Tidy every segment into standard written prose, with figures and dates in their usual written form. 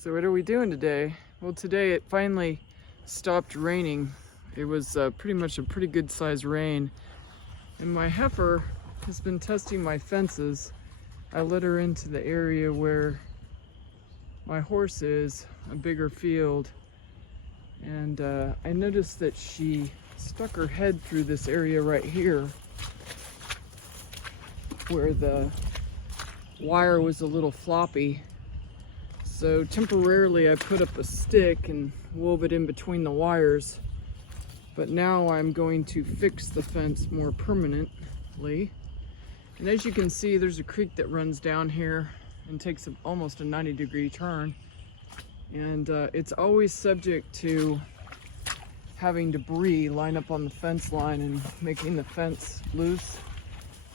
So what are we doing today? Well, today it finally stopped raining. It was pretty much a pretty good sized rain. And my heifer has been testing my fences. I let her into the area where my horse is, a bigger field. And I noticed that she stuck her head through this area right here where the wire was a little floppy. So temporarily I put up a stick and wove it in between the wires, but now I'm going to fix the fence more permanently. And as you can see, there's a creek that runs down here and takes almost a 90-degree turn. And it's always subject to having debris line up on the fence line and making the fence loose.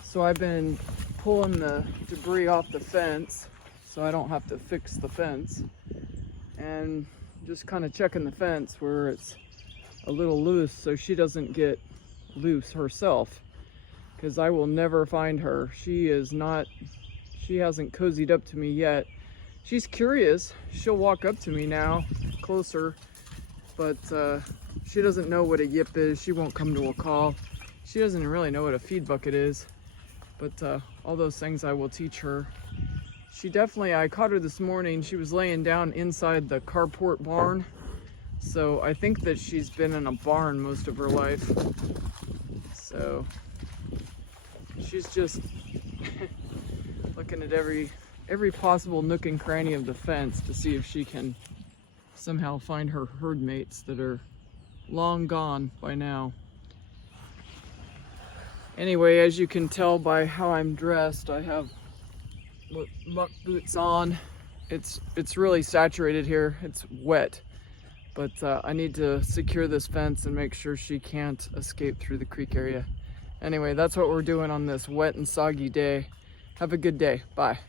So I've been pulling the debris off the fence so I don't have to fix the fence, and just kind of checking the fence where it's a little loose so she doesn't get loose herself, because I will never find her. She hasn't cozied up to me yet. She's curious. She'll walk up to me now, closer, but she doesn't know what a yip is. She won't come to a call. She doesn't really know what a feed bucket is, but all those things I will teach her. I caught her this morning. She was laying down inside the carport barn. So I think that she's been in a barn most of her life. So she's just looking at every possible nook and cranny of the fence to see if she can somehow find her herd mates that are long gone by now. Anyway, as you can tell by how I'm dressed, I have muck boots on. It's really saturated here. It's wet, but I need to secure this fence and make sure she can't escape through the creek area. Anyway, that's what we're doing on this wet and soggy day. Have a good day. Bye.